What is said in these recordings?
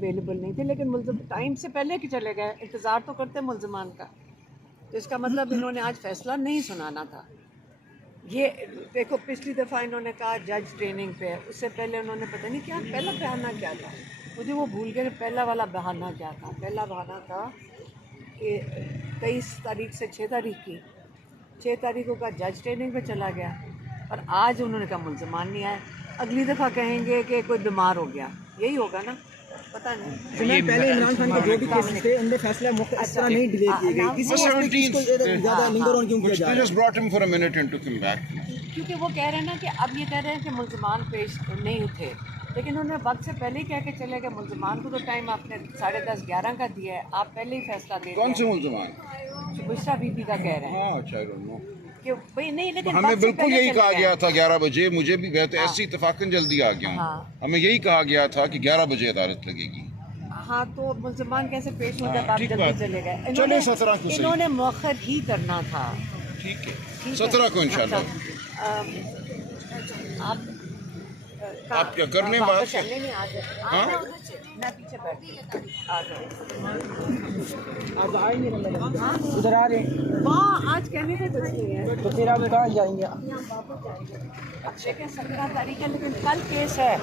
Available نہیں تھے، لیکن ملزم ٹائم سے پہلے کہ چلے گئے، انتظار تو کرتے ملزمان کا، تو اس کا مطلب انہوں نے آج فیصلہ نہیں سنانا تھا۔ یہ دیکھو پچھلی دفعہ انہوں نے کہا جج ٹریننگ پہ، اس سے پہلے انہوں نے پتہ نہیں کیا پہلا بہانہ کیا تھا، مجھے وہ بھول گئے کہ پہلا والا بہانہ کیا تھا۔ پہلا بہانہ تھا کہ 23 تاریخ سے 6 تاریخ کی، 6 تاریخ کا جج ٹریننگ پہ چلا گیا، اور آج انہوں نے کہا ملزمان نہیں آئے، اگلی دفعہ کہیں گے کہ کوئی بیمار ہو گیا، یہی ہوگا نا، پتہ نہیں۔ پہلے عمران خان کے جو بھی کیسز تھے ان میں فیصلہ اس طرح نہیں ڈیلے کیے گئے، کسی کو زیادہ لنگر آن کیوں کیا جا رہا ہے؟ کیونکہ وہ کہہ رہے ہیں نا کہ اب یہ کہہ رہے ہیں کہ ملزمان پیش نہیں تھے، لیکن انہوں نے وقت سے پہلے ہی کہہ کے چلے گئے ملزمان کو تو ٹائم آپ نے 10:30 11 کا دیا ہے، آپ پہلے ہی فیصلہ دے دیں۔ کون سے ملزمان؟ بشرا بی بی کا کہہ رہے ہیں ہاں اچھا کہ بھائی نہیں، لیکن ہمیں وقت سے بالکل پہلے یہی چلے کہا گئے۔ گیا تھا 11 بجے، مجھے بھی میں تو ایسے اتفاقاً جلدی آ گیا ہوں، ہمیں یہی کہا گیا تھا کہ 11 بجے عدالت لگے گی۔ ہاں تو ملزمان کیسے پیش ہوتے ہیں، آپ ٹھیک جلدی بات، چلے گئے۔ چلے 17 کو انہوں نے مؤخر ہی کرنا تھا، ٹھیک ہے ٹھیک ہے 17 کو انشاءاللہ۔ آپ کیا کرنے واپس بات؟ چلنے نہیں آ جائے، میں پیچھے بیٹھتی ہوں، آ جاؤ۔ آپ آئیں گے ادھر آ رہے ہیں وہاں آج کہنے کو کچھ نہیں ہے، تو پھر آپ کہاں جائیں گے؟ دیکھیں 17 تاریخ ہے، لیکن کل کیس ہے،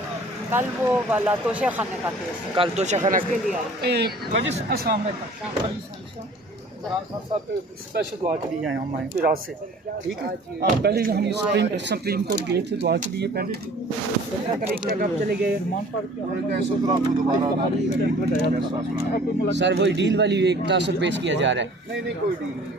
کل وہ والا توشہ خانے کا کیس ہے، کل تو شخنا اس کے لیے آئے۔ السلام علیکم صاحب اسپیشل دعا کے لیے آئے ہم آئے پھر رات سے، ٹھیک ہے؟ پہلے ہم سپریم کورٹ گئے تھے دعا کے لیے، پہلے 17 تاریخ تک آپ چلے گئے؟ سر وہی ڈیل والی ایک تاثر پیش کیا جا رہا ہے۔ نہیں کوئی ڈیل نہیں۔